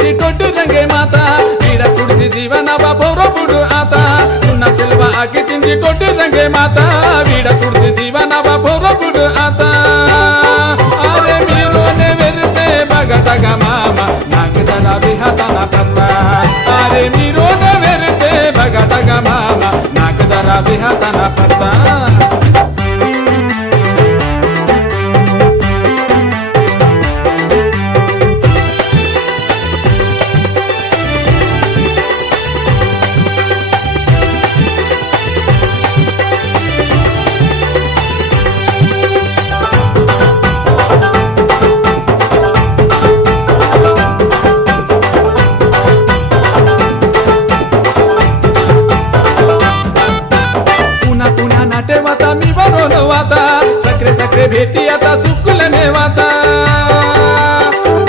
तिंदी टोटी रंगे माता बीड़ा चुड़सी जीवन भौर बुड़ आता सुना सिल्वा आके तिंदी टोटी रंगे माता बीड़ा चुड़सी जीवन भौर बुड़ आता अरे मीरो ने वेरते बगटगा मामा नाक जरा बिहाताना पत्ता अरे मीरो ने वेरते बगटगा मामा नाक जरा बिहाताना पत्ता सक्रे सक्रे भेटी आता चुकलने वाता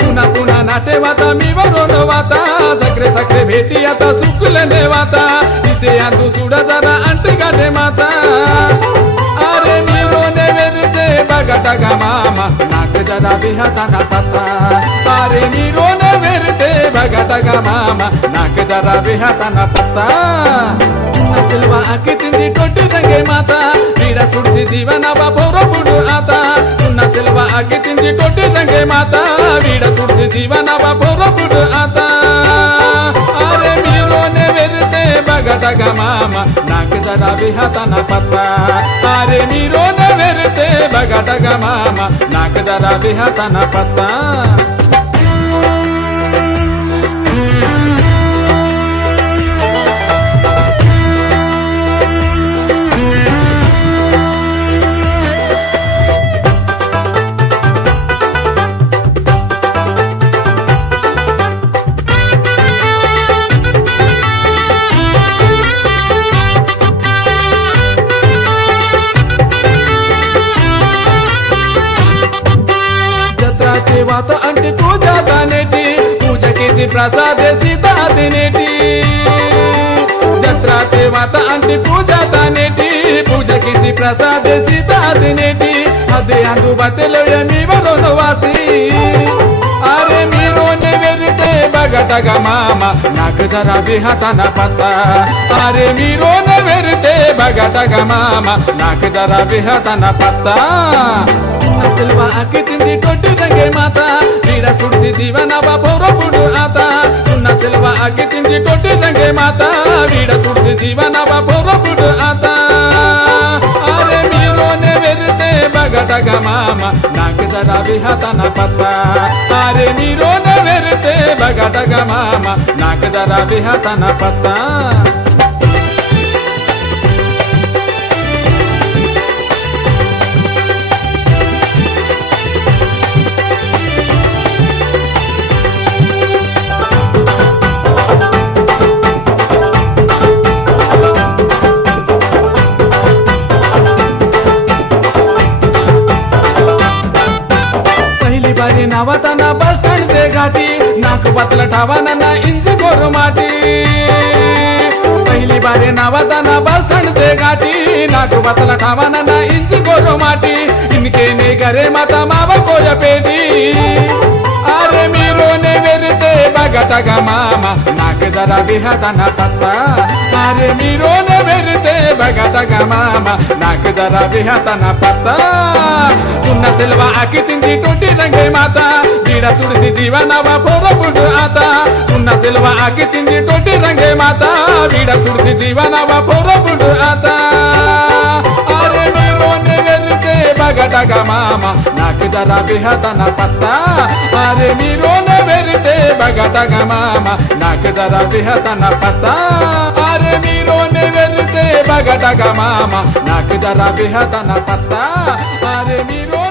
पुन्हा पुन्हा नाटे वाता मी वरून वाता सक्रे सक्रे भेटी आता चुकलने वाता तिथे आंदू चुडा जरा अंटी गाडे माता अरे मीरो ने वेरते बगटगा मामा नाक जरा बिहाताना पत्ता अरे मीरो ने वेरते बगटगा मामा नाक जरा बिहाताना पत्ता सिल्वा आके तिंदी टोटी रंगे माता बीड़ा चुड़सी जीवन भौर बुड़ आता सुना सिल्वा आके तिंदी टोटी रंगे माता बीड़ा चुड़सी जीवन भौर बुड़ आता अरे मीरो ने वेरते बगटगा मामा नाक जरा बिहाताना पत्ता अरे मीरो ने वेरते बगटगा मामा नाक जरा बिहाताना पत्ता वात अंटी पूजा दानेटी पूजा किसी प्रसाद सीता दिनेटी जत्रा ते वात अंटी पूजा दानेटी पूजा किसी प्रसाद सीता दिनेटी अदे अंदु बतलो मी वरून वासी अरे मीरो ने वेरते बगटगा मामा नाक जरा बिहाताना पत्ता अरे मीरो ने वेरते बगटगा मामा नाक जरा बिहाताना पत्ता सिल्वा आके तिंदी टोटी रंगे माता बीड़ा चुड़सी जीवन भौर बुड़ आता सुना सिल्वा आके तिंदी टोटी रंगे माता बीड़ा चुड़सी जीवन भौर बुड़ आता अरे मीरो ने वेरते बगटगा मामा नाक जरा बिहाताना पत्ता अरे मीरो ने वेरते बगटगा मामा नाक जरा बिहाताना पत्ता नावाताना बस स्टँड दे घाटी नाक बतला ठावाना ना इंज गोर माटी पहिली बारे नावाताना बस स्टँड दे घाटी नाक बतला ठावाना ना इंज गोर माटी इनके ने घरे माता मावा कोया पेटी अरे मीरो ने वेरते बगटगा मामा नाक जरा बिहाताना पत्ता अरे मीरो ने वेरते बगटगा मामा नाक जरा बिहाताना पत्ता सुना सिल्वा आके तिंदी टोटी रंगे माता बीड़ा चुड़सी जीवन भौर बुड़ आता सुना सिल्वा आके तिंदी टोटी रंगे माता बीड़ा चुड़सी जीवन भौर बुड़ आता अरे मीरो ने वेरते बगटगा मामा नाक जरा बिहाताना पत्ता अरे मीरो ने वेरते बगटगा मामा नाक जरा बिहाताना पत्ता अरे मीरो ने वेरते बगटगा मामा नाक जरा बिहाताना पत्ता अरे मीरो